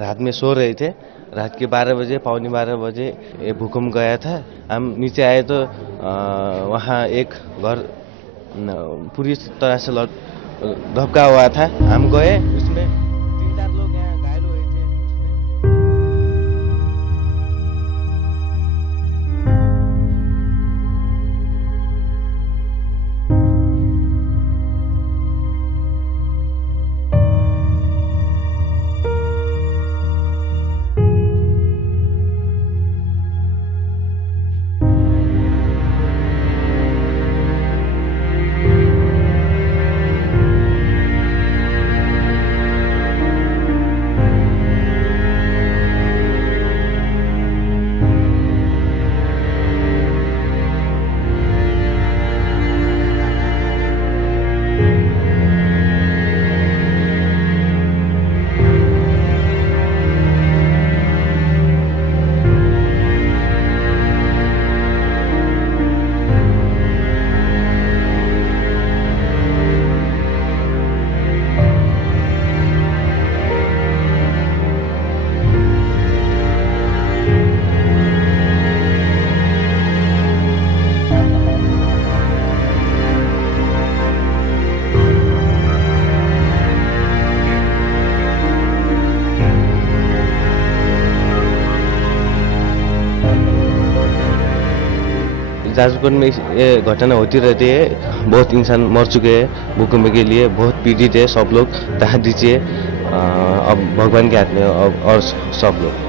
रात में सो रहे थे। रात के 12 बजे, पौने 12 बजे ये भूकंप गया था। हम नीचे आए तो वहाँ एक घर पूरी तरह से धबका हुआ था। हम गए, उसमें 3-4 लोग यहाँ घायल हुए थे। जाजपुर में ये घटना होती रहती है। बहुत इंसान मर चुके हैं भूकंप के लिए, बहुत पीड़ित है सब लोग। राहत दीजिए अब भगवान के हाथ में और सब लोग।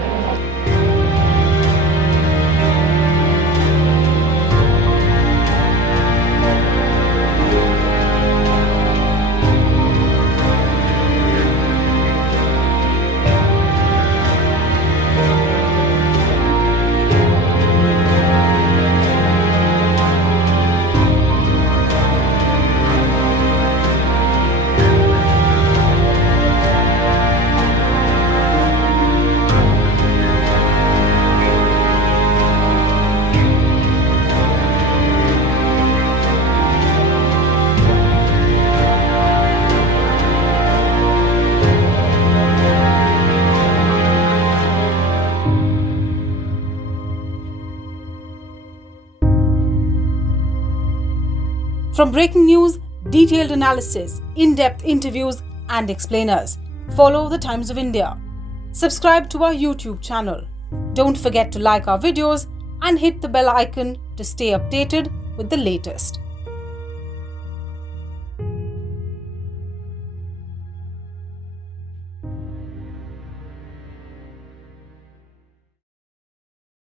From breaking news, detailed analysis, in-depth interviews and explainers, follow the Times of India. Subscribe to our YouTube channel. Don't forget to like our videos and hit the bell icon to stay updated with the latest.